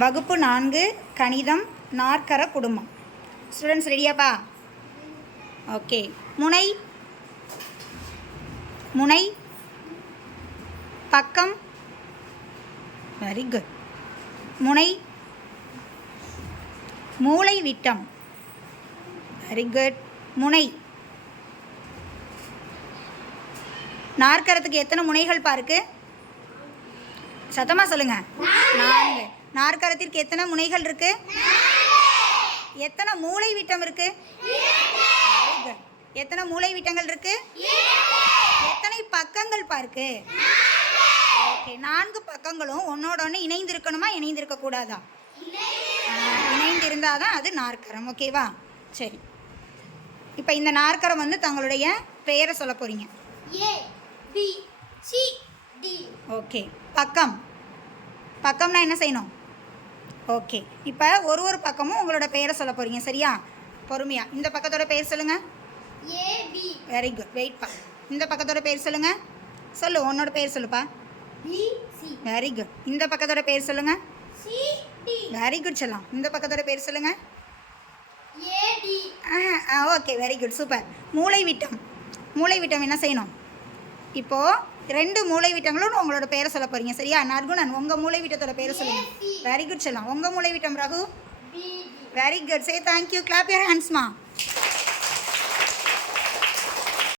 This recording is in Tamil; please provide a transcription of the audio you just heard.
வகுப்பு நான்கு கணிதம் நாற்கர குடும்பம். ஸ்டூடெண்ட்ஸ் ரெடியாப்பா ஓகே முனை. முனை. பக்கம். வெரி குட் முனை. மூளை விட்டம். வெரி குட் முனை. நாற்கரத்துக்கு எத்தனை முனைகள் பாருக்கு? சத்தமாக சொல்லுங்கள் நான்கு. நாற்கரத்திற்கு எத்தனை முனைகள் இருக்கு? எத்தனை மூளை விட்டம் இருக்கு. எத்தனை மூளை விட்டங்கள் இருக்கு? எத்தனை பக்கங்கள் பார்க்கு? ஓகே நான்கு பக்கங்களும் ஒன்னோட ஒன்று இணைந்து இருக்கணுமா இணைந்து இருக்க கூடாதா இணைந்து இருந்தால் தான் அது நாற்கரம். ஓகேவா? சரி. இப்போ இந்த நாற்கரம் வந்து தங்களுடைய பெயரை சொல்ல D ஓகே பக்கம். பக்கம்னா என்ன செய்யணும்? ஓகே. இப்போ ஒரு ஒரு பக்கமும் உங்களோட பெயரை சொல்ல போறீங்க. சரியா? பொறுமையா. இந்த பக்கத்தோட பெயர் சொல்லுங்க. A B வெரி குட் வெயிட்பா இந்த பக்கத்தோட பெயர் சொல்லுங்க. சொல்லு உன்னோட பெயர் சொல்லுப்பா. வெரி குட் இந்த பக்கத்தோட பெயர் சொல்லுங்க. C D வெரி குட் சொல்லலாம் இந்த பக்கத்தோட பெயர் சொல்லுங்க. A D ஆ ஓகே. வெரி குட் சூப்பர் மூளை விட்டம் மூளை விட்டம் என்ன செய்யணும்? இப்போது ரெண்டு மூளை விட்டங்களும் உங்களோட பெயரை சொல்ல போறீங்க. சரியா? நற்குணன் உங்கள் மூளை விட்டத்தோட பெயரை சொல்லுங்க வெரி குட் சொல்லலாம் உங்கள் மூளை விட்டம் Raghu? Very good say thank you clap your ஹேண்ட்ஸ்மா